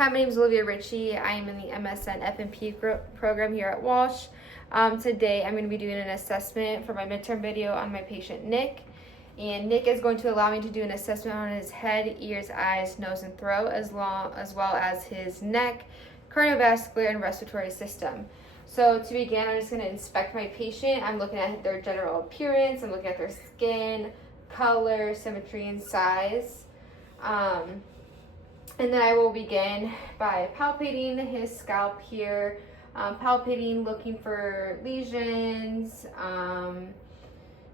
Hi, my name is Olivia Ritchie. I am in the MSN F&P program here at Walsh. Today I'm going to be doing an assessment for my midterm video on my patient Nick. And Nick is going to allow me to do an assessment on his head, ears, eyes, nose, and throat, as well as his neck, cardiovascular, and respiratory system. So to begin, I'm just going to inspect my patient. I'm looking at their general appearance. I'm looking at their skin, color, symmetry, and size. And then I will begin by palpating his scalp here, looking for lesions,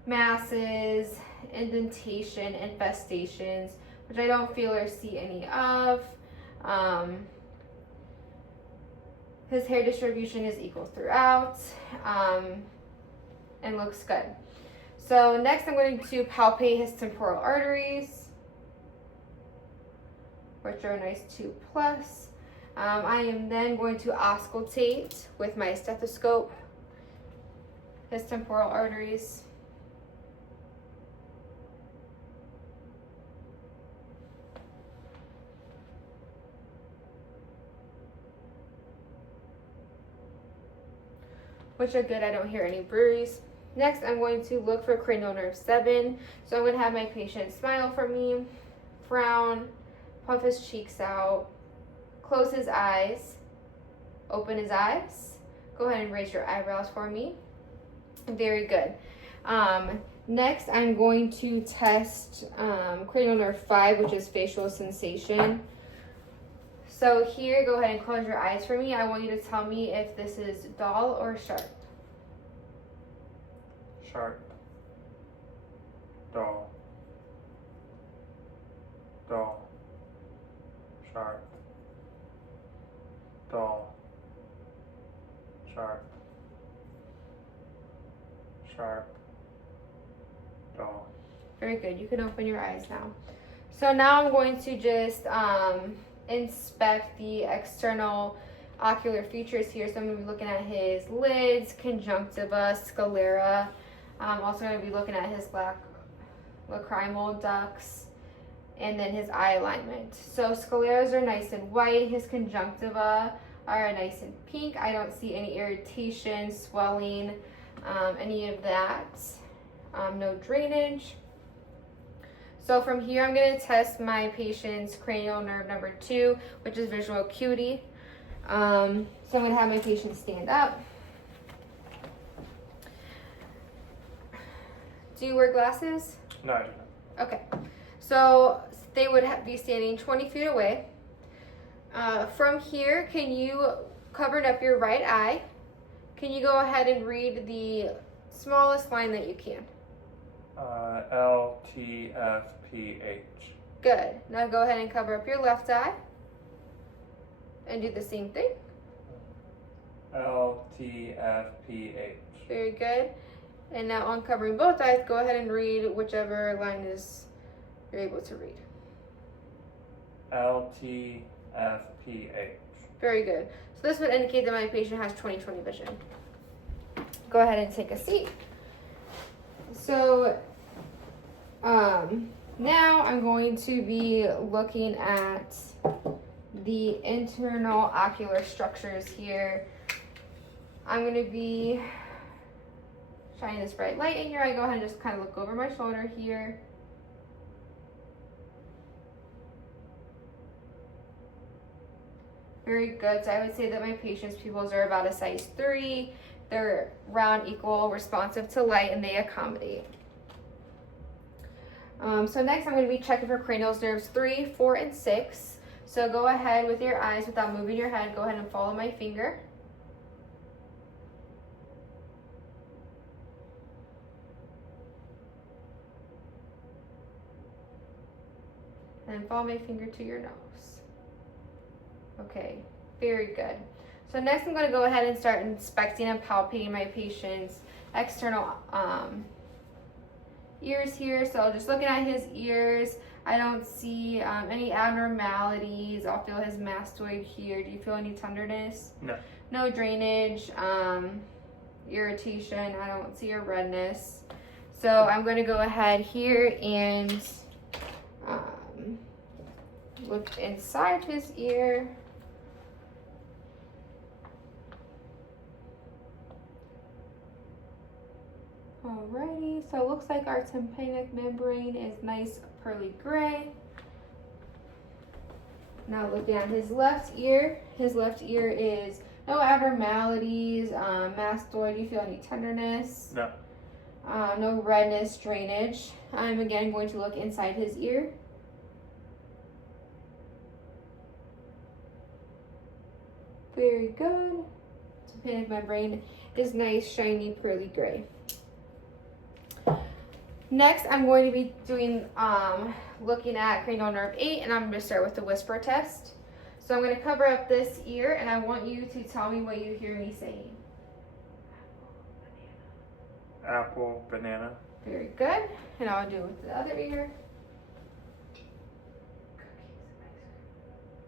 masses, indentation, infestations, which I don't feel or see any of. His hair distribution is equal throughout, and looks good. So next I'm going to palpate his temporal arteries, which are a nice 2+. I am then going to auscultate with my stethoscope his temporal arteries. Which are good, I don't hear any bruise. Next, I'm going to look for cranial nerve 7. So I'm going to have my patient smile for me, frown, puff his cheeks out, close his eyes, open his eyes. Go ahead and raise your eyebrows for me. Very good. Next, I'm going to test cranial nerve 5, which is facial sensation. So here, go ahead and close your eyes for me. I want you to tell me if this is dull or sharp. Sharp. Dull. Dull. Sharp. Dull. Sharp. Sharp. Dull. Very good. You can open your eyes now. So now I'm going to just inspect the external ocular features here. So I'm going to be looking at his lids, conjunctiva, sclera. I'm also going to be looking at his lacrimal ducts, and then his eye alignment. So scleras are nice and white. His conjunctiva are nice and pink. I don't see any irritation, swelling, any of that. No drainage. So from here, I'm going to test my patient's cranial nerve number 2, which is visual acuity. So I'm going to have my patient stand up. Do you wear glasses? No, I do not. Okay. So they would be standing 20 feet away. From here, can you cover up your right eye? Can you go ahead and read the smallest line that you can? LTFPH. Good. Now go ahead and cover up your left eye and do the same thing. LTFPH. Very good. And now uncovering both eyes, go ahead and read whichever line is you're able to read. LTFPH. Very good. So this would indicate that my patient has 20/20 vision. Go ahead and take a seat. So now I'm going to be looking at the internal ocular structures here. I'm going to be shining this bright light in your eye. Go ahead and just kind of look over my shoulder here. Very good. So I would say that my patient's pupils are about a size 3. They're round, equal, responsive to light, and they accommodate. So next I'm going to be checking for cranial nerves 3, 4, and 6. So go ahead with your eyes without moving your head. Go ahead and follow my finger. And then follow my finger to your nose. Okay, very good. So next I'm going to go ahead and start inspecting and palpating my patient's external ears here. So just looking at his ears, I don't see any abnormalities. I'll feel his mastoid here. Do you feel any tenderness? No. No drainage, irritation. I don't see a redness. So I'm going to go ahead here and look inside his ear. Alrighty, so it looks like our tympanic membrane is nice pearly gray. Now looking at his left ear is no abnormalities, mastoid. Do you feel any tenderness? No. No redness, drainage. I'm again going to look inside his ear. Very good. Tympanic membrane is nice, shiny, pearly gray. Next, I'm going to be doing, looking at cranial nerve 8, and I'm going to start with the whisper test. So I'm going to cover up this ear, and I want you to tell me what you hear me saying. Apple, banana. Very good. And I'll do it with the other ear.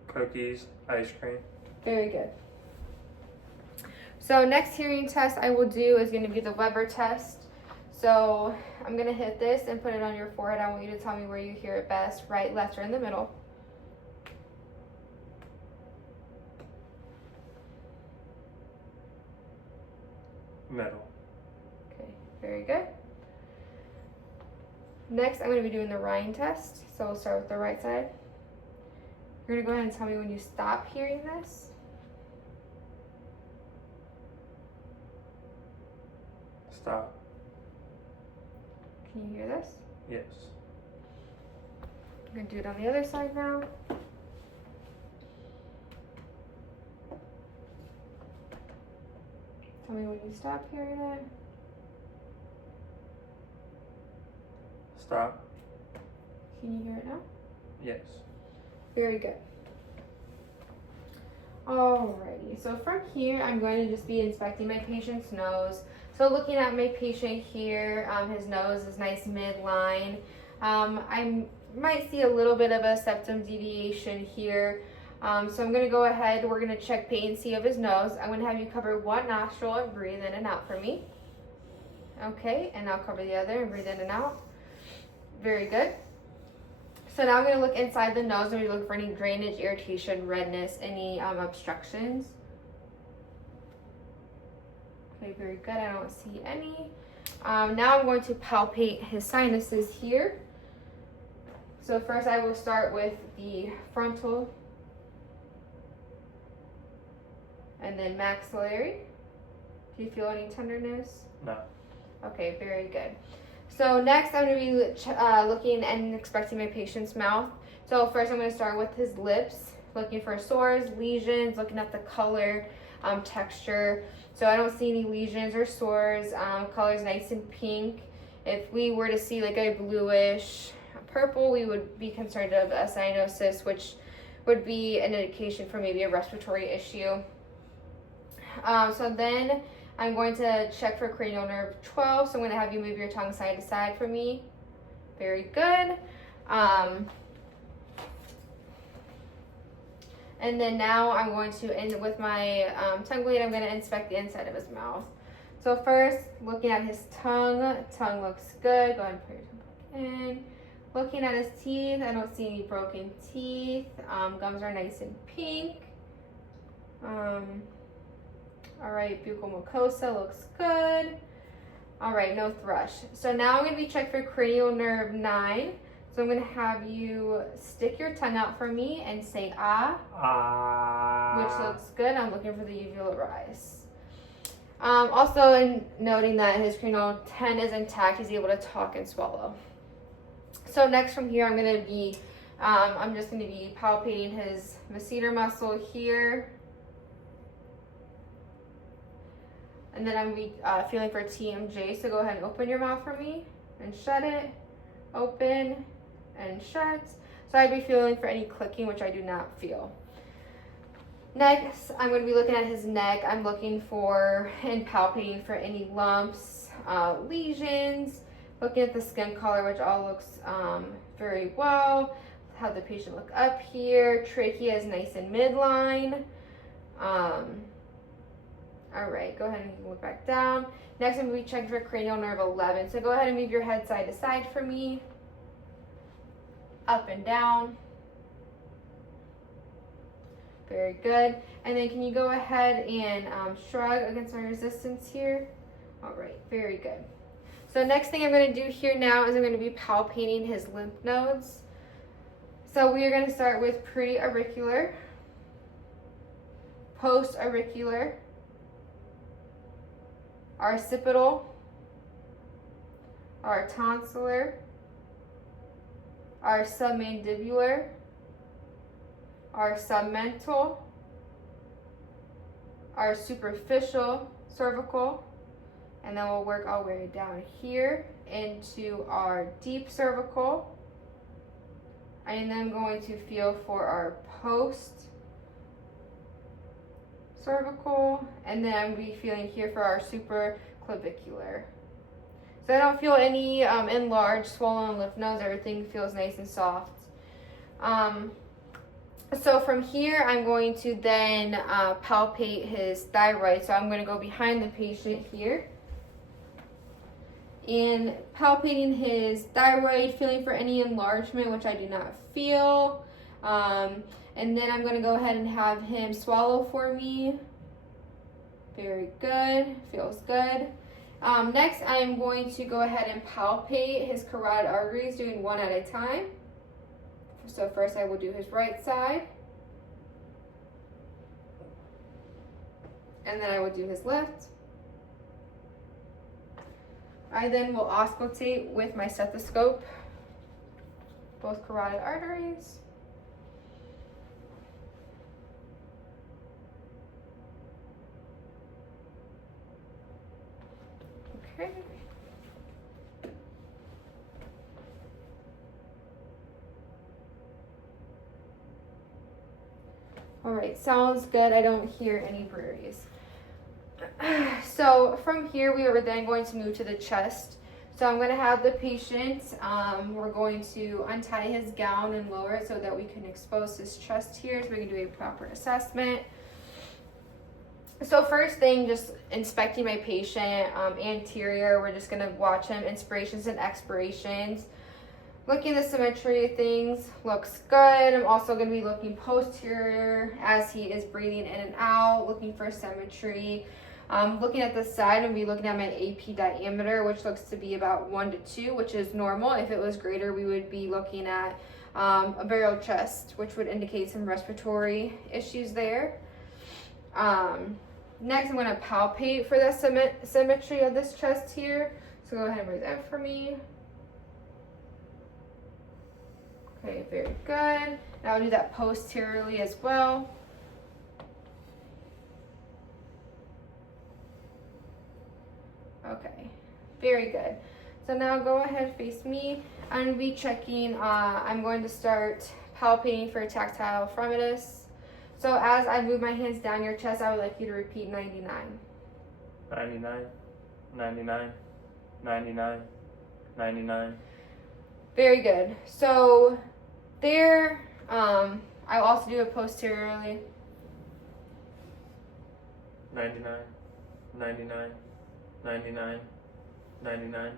Cookies, ice cream. Very good. So next hearing test I will do is going to be the Weber test. So I'm going to hit this and put it on your forehead. I want you to tell me where you hear it best, right, left, or in the middle. Middle. Okay, very good. Next, I'm going to be doing the Ryan test. So we'll start with the right side. You're going to go ahead and tell me when you stop hearing this. Stop. Can you hear this? Yes. I'm going to do it on the other side now. Tell me when you stop hearing it. Stop. Can you hear it now? Yes. Very good. Alrighty, so from here, I'm going to just be inspecting my patient's nose. So looking at my patient here, his nose is nice midline. I might see a little bit of a septum deviation here. So I'm going to go ahead, we're going to check patency of his nose. I'm going to have you cover one nostril and breathe in and out for me. Okay, and I'll cover the other and breathe in and out. Very good. So now I'm going to look inside the nose and we look for any drainage, irritation, redness, any obstructions. Okay, very good. I don't see any. Now I'm going to palpate his sinuses here. So first I will start with the frontal and then maxillary. Do you feel any tenderness? No. Okay, very good. So next I'm going to be looking and inspecting my patient's mouth. So first I'm going to start with his lips, looking for sores, lesions, looking at the color, texture. So I don't see any lesions or sores. Color is nice and pink. If we were to see like a bluish purple, we would be concerned of a cyanosis, which would be an indication for maybe a respiratory issue. So then I'm going to check for cranial nerve 12. So I'm going to have you move your tongue side to side for me. Very good. And then now I'm going to end with my tongue blade. I'm going to inspect the inside of his mouth. So first, looking at his tongue. Tongue looks good. Go ahead and put your tongue back in. Looking at his teeth, I don't see any broken teeth. Gums are nice and pink. All right, buccal mucosa looks good. All right, no thrush. So now I'm going to be checked for cranial nerve 9. So I'm going to have you stick your tongue out for me and say ah, which looks good. I'm looking for the uvula rise. Also, in noting that his cranial 10 is intact, he's able to talk and swallow. So next from here, I'm just going to be palpating his masseter muscle here. And then I'm going to be feeling for TMJ. So go ahead and open your mouth for me and shut it. Open and shut. So I'd be feeling for any clicking, which I do not feel. Next, I'm going to be looking at his neck. I'm looking for and palpating for any lumps, lesions. Looking at the skin color, which all looks very well. Have the patient look up here. Trachea is nice and midline. All right, go ahead and look back down. Next, I'm going to be checking for cranial nerve 11. So go ahead and move your head side to side for me. Up and down. Very good. And then can you go ahead and shrug against my resistance here? All right, very good. So next thing I'm going to do here now is I'm going to be palpating his lymph nodes. So we are going to start with pre-auricular, post-auricular, occipital, our tonsillar, our submandibular, our submental, our superficial cervical, and then we'll work our way down here into our deep cervical. And then I'm going to feel for our post cervical, and then I'm going to be feeling here for our supraclavicular. So I don't feel any enlarged, swollen lymph nodes. Everything feels nice and soft. So from here, I'm going to then palpate his thyroid. So I'm going to go behind the patient here and palpating his thyroid, feeling for any enlargement, which I do not feel. And then I'm going to go ahead and have him swallow for me. Very good. Feels good. Next, I'm going to go ahead and palpate his carotid arteries, doing one at a time. So first I will do his right side. And then I will do his left. I then will auscultate with my stethoscope both carotid arteries. Okay. All right, sounds good. I don't hear any breweries. So from here, we are then going to move to the chest. So I'm going to have the patient, we're going to untie his gown and lower it so that we can expose his chest here so we can do a proper assessment. So first thing, just inspecting my patient anterior. We're just going to watch him, inspirations and expirations. Looking at the symmetry of things, looks good. I'm also going to be looking posterior as he is breathing in and out, looking for symmetry. Looking at the side, I'm going to be looking at my AP diameter, which looks to be about 1 to 2, which is normal. If it was greater, we would be looking at a burial chest, which would indicate some respiratory issues there. Next, I'm going to palpate for the symmetry of this chest here. So go ahead and raise that for me. Okay, very good. Now I'll do that posteriorly as well. Okay, very good. So now go ahead, face me. I'm going to be checking, I'm going to start palpating for tactile fremitus. So as I move my hands down your chest, I would like you to repeat 99. 99, 99, 99, 99. Very good. So there, I'll also do it posteriorly. 99, 99, 99, 99.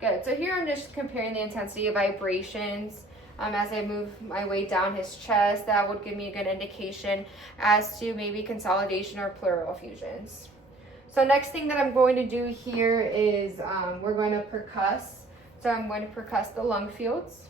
Good. So here I'm just comparing the intensity of vibrations as I move my way down his chest. That would give me a good indication as to maybe consolidation or pleural effusions. So next thing that I'm going to do here is we're going to percuss. So I'm going to percuss the lung fields.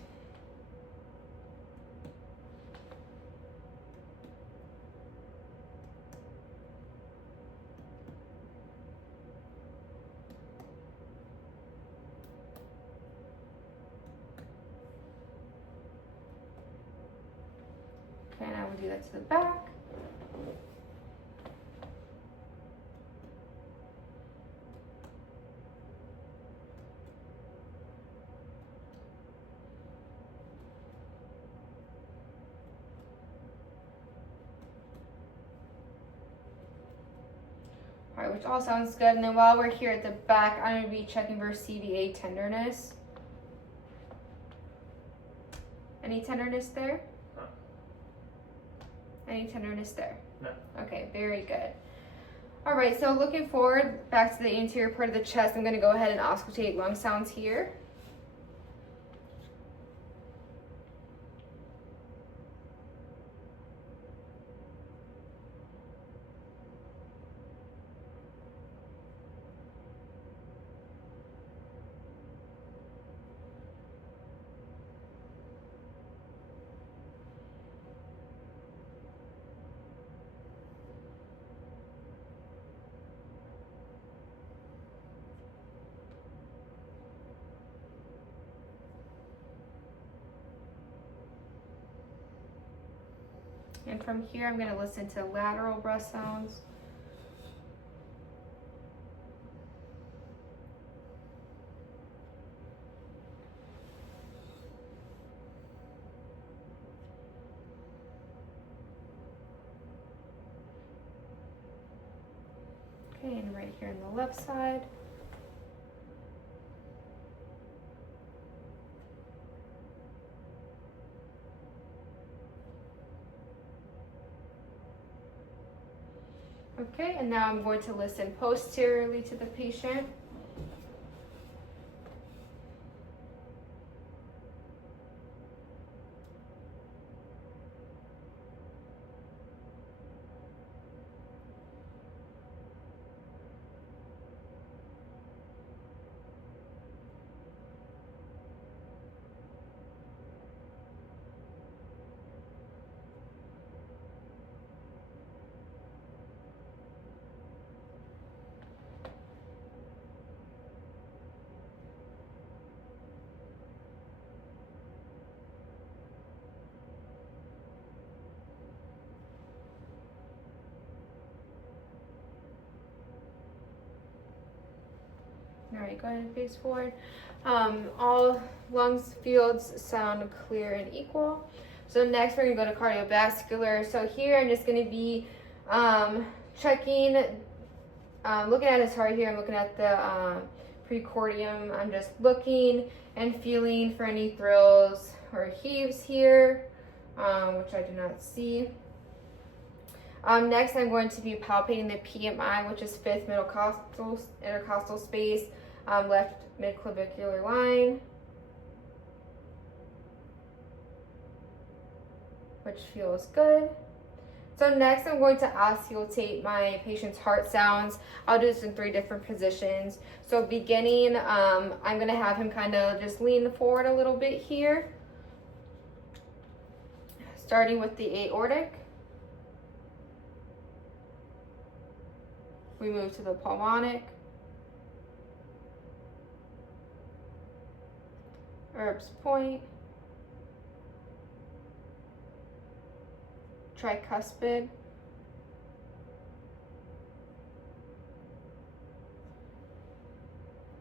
Okay, and I will do that to the back. All right, which all sounds good. And then while we're here at the back, I'm going to be checking for CVA tenderness. Any tenderness there? No. Any tenderness there? No. Okay, very good. All right, so looking forward back to the anterior part of the chest, I'm going to go ahead and auscultate lung sounds here. And from here, I'm gonna listen to lateral breath sounds. Okay, and right here on the left side. Okay, and now I'm going to listen posteriorly to the patient. All right, go ahead and face forward. All lungs fields sound clear and equal. So next we're gonna go to cardiovascular. So here I'm just gonna be checking, looking at his heart here. I'm looking at the precordium. I'm just looking and feeling for any thrills or heaves here, which I do not see. Next, I'm going to be palpating the PMI, which is fifth intercostal space, left midclavicular line, which feels good. So next, I'm going to auscultate my patient's heart sounds. I'll do this in 3 different positions. So beginning, I'm going to have him kind of just lean forward a little bit here, starting with the aortic. We move to the pulmonic, Erb's point, tricuspid,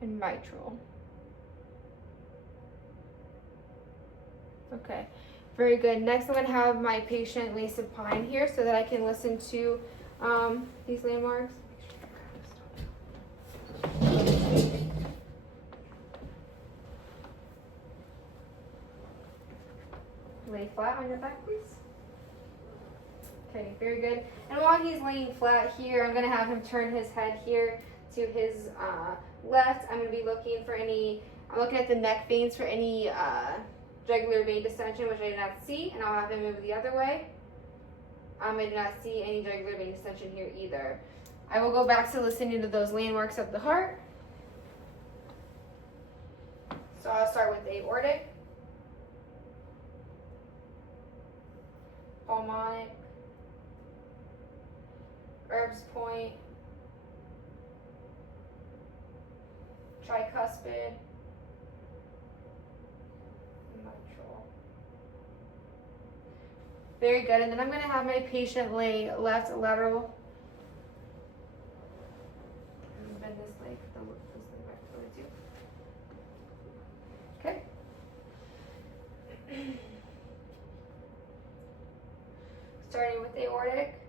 and mitral. Okay, very good. Next, I'm going to have my patient lay supine here so that I can listen to these landmarks. Lay flat on your back, please. Okay, very good. And while he's laying flat here, I'm going to have him turn his head here to his left. I'm going to be looking for I'm looking at the neck veins for any jugular vein distension, which I do not see, and I'll have him move the other way. I do not see any jugular vein distension here either. I will go back to listening to those landmarks of the heart. So I'll start with the aortic, pulmonic, Erb's point, tricuspid, mitral. Very good. And then I'm going to have my patient lay left lateral. And bend this leg back towards you. Okay. Starting with aortic,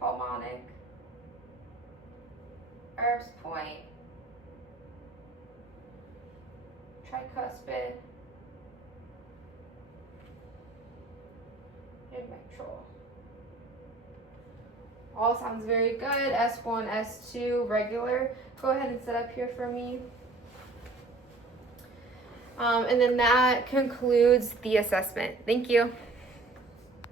pulmonic, Erb's point, tricuspid, and mitral. All sounds very good. S1, S2, regular. Go ahead and set up here for me. And then that concludes the assessment. Thank you.